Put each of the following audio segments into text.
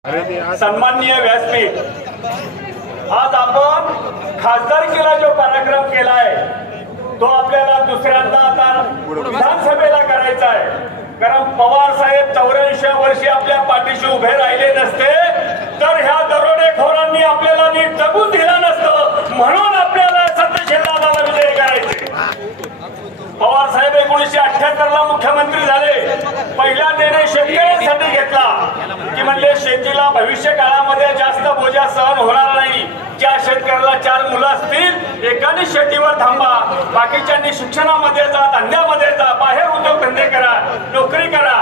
सन्माननीय व्यासपीठ आज आपण खासदारकीला जो पराक्रम केलाय तो आपल्याला दुसऱ्यांदा आता विधानसभेला करायचा आहे. कारण पवार साहेब चौऱ्याऐंशी वर्षी आपल्या पाठीशी उभे राहिले नसते तर ह्या दरोडेखोरांनी आपल्याला नीट जगून दिलं नसतं म्हणून आपल्याला सत्यशीलनाथाला विजय करायचे पवार साहेब एकोणीसशे अठ्याहत्तर ला मुख्यमंत्री झाले पहिला निर्णय शेतकऱ्यांसाठी घेतला की म्हणले शेतीला भविष्य काळामध्ये जास्त बोजा सहन होणार नाही ज्या शेतकऱ्याला चार मुलं असतील एकाने शेतीवर थांबा. बाकीच्यांनी शिक्षणामध्ये जा धंद्यामध्ये जा बाहेर उद्योगधंदे करा नोकरी करा.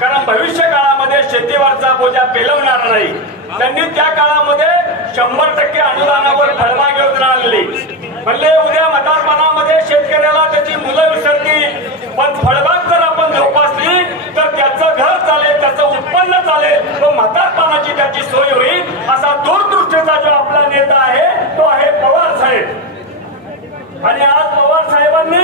कारण भविष्य काळामध्ये शेतीवरचा बोजा पेलवणार नाही. त्यांनी त्या काळामध्ये शंभर टक्के अनुदानावर फळबाग योजना आणली म्हणले उद्या म्हातारपणामध्ये शेतकऱ्याला त्याची मुलं विसरतील पण फळबाग जर आपण जोपासली तर त्याचं घर चालेल त्याचं उत्पन्न चालेल व म्हातारपणाची त्याची सोय होईल असा दूर जो आपला नेता आहे तो आहे साहेब आणि आज पवार साहेबांनी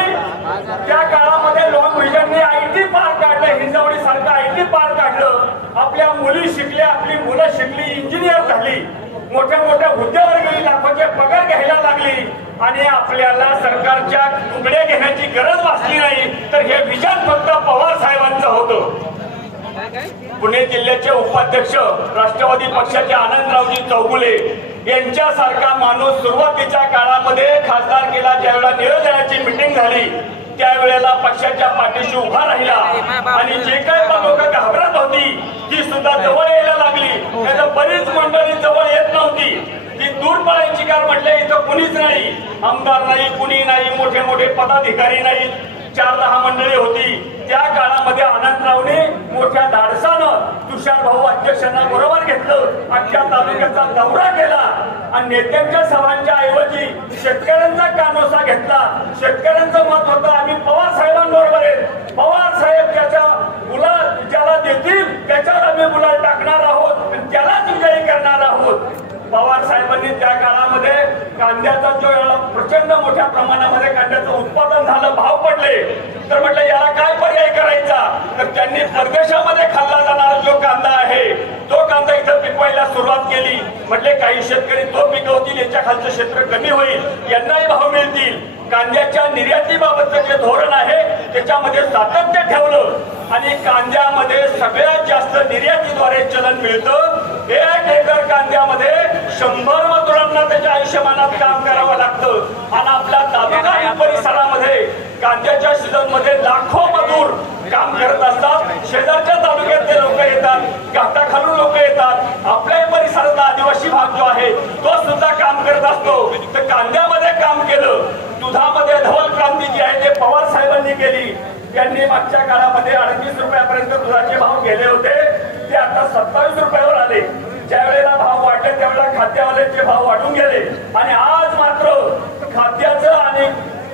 त्या काळामध्ये लॉंग व्हिजननी आय टी पार्क काढलं हिंजवडी सारखं आय टी पार्क काढलं. आपल्या मुली शिकल्या आपली मुलं शिकली इंजिनियर झाली. मोठ्या मोठ्या हुद्द्यावर गेली लाखोचे पगार घ्यायला लागली. आणि आपल्याला सरकारच्या तुकड्या घेण्याची गरज वाचली नाही. तर हे विजन फक्त पवार साहेबांचं होतं. पुणे जिल्ह्याचे उपाध्यक्ष राष्ट्रवादी पक्षाचे आनंदरावजी चौगुले. यांच्यासारखा माणूस सुरुवातीच्या काळामध्ये खासदार केला ज्यावेळेला नियोजनाची मिटिंग झाली त्यावेळेला पक्षाच्या पाठीशी उभा राहिला. आणि जे काय लोक घाबरत होती ती सुद्धा जवळ यायला लागली. नाही बरीच मंडळी जवळ येत नव्हती. ती दूर पळायची कार म्हटले इथं कुणीच नाही. आमदार नाही कुणी नाही मोठे मोठे पदाधिकारी नाही. चार दहा मंडळी होती. त्या काळामध्ये आनंदरावने मोठ्या धाडसा तुषार भाऊ अध्यक्षांना बरोबर घेतलं. आमच्या तालुक्याचा दौरा केला. आणि नेत्यांच्या सभांच्या ऐवजी शेतकऱ्यांचा कानोसा घेतला. शेतकऱ्यांचं मत होतं आम्ही पवार साहेबांबरोबर आहेत पवार साहेब त्याच्या मुला ज्याला देतील त्याच्यावर आम्ही मुलं टाकणार आहोत त्याला त्यालाच विजयी करणार आहोत. पवार साहेबांनी त्या काळामध्ये कांद्याचा जो याला प्रचंड मोठ्या प्रमाणामध्ये कांद्याचं उत्पादन झालं भाव पडले. तर म्हटलं याला काय पर्याय करायचा? तर त्यांनी परदेशामध्ये खाल्ला जाणारा जो कांदा आहे तो कांदा इथं पिकवायला सुरुवात केली. म्हटले काही शेतकरी तो पिकवतील याच्या खालचं क्षेत्र कमी होईल यांनाही भाव मिळतील. कांद्याच्या निर्यातीबाबतचं जे धोरण आहे त्याच्यामध्ये सातत्य ठेवलं. आणि कांद्यामध्ये सगळ्यात जास्त निर्यातीद्वारे चलन मिळतं एक एकर कांद्यामध्ये शंभर आयुष्यमानात काम करावं लागतं. आणि आपल्या तालुका परिसरामध्ये कांद्याच्या सीझनमध्ये लाखो मजूर काम करत असतात. शेजारच्या तालुक्यातले लोक येतात घाटाखालून लोक येतात. आपल्या परिसरातला आदिवासी भाग जो आहे तो सुद्धा काम करत असतो. तर कांद्यामध्ये काम केलं दुधामध्ये धवल क्रांती जी आहे ते पवार साहेबांनी केली. त्यांनी मागच्या काळामध्ये अडतीस रुपयापर्यंत दुधाचे भाव गेले होते. ते आता सत्तावीस रुपयावर आले. ज्या वेळेला भाव वाटले त्यावेळेला खाद्यवाल्याचे भाव वाटून गेले. आणि आज मात्र खाद्याचं आणि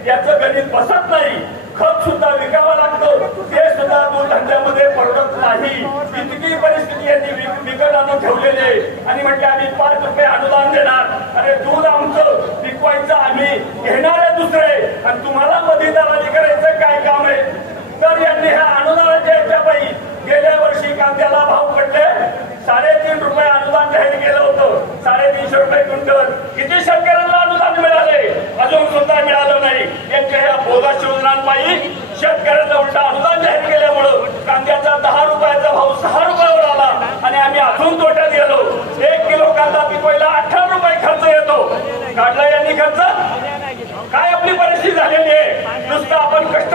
याचं गणित बसत नाही. खत सुद्धा विकावं लागतं. ते सुद्धा दूध धंद्यामध्ये परवडत नाही. इतकी परिस्थिती यांनी विकत आणून ठेवलेली आहे. आणि म्हटले आम्ही पाच रुपये अनुदान देणार. अरे दूध आमचं विकवायचं आम्ही घेणारे दुसरे. आणि तुम्हाला मध्ये दलाली करायचं काय काम आहे? तर यांनी ह्या अनुदानाच्या याच्यापाई गेल्या वर्षी कांद्याला भाव पडले साडेतीन रुपये अनुदान जाहीर केलं होतं साडेतीनशे रुपये क्विंटल किती शेतकऱ्यांना अनुदान मिळाले अजून सुद्धा मिळालं नाही यांच्या ह्या बोगस योजनांपायी शेतकऱ्यांना उलटा अनुदान जाहीर केल्यामुळं कांद्याचा दहा रुपयाचा भाव सहा रुपयावर आला आणि आम्ही अजून तोट्यात गेलो एक किलो कांदा पिकवायला अठरा रुपये खर्च येतो काढला यांनी खर्च? काय आपली परिस्थिती झालेली आहे? नुसतं आपण कष्ट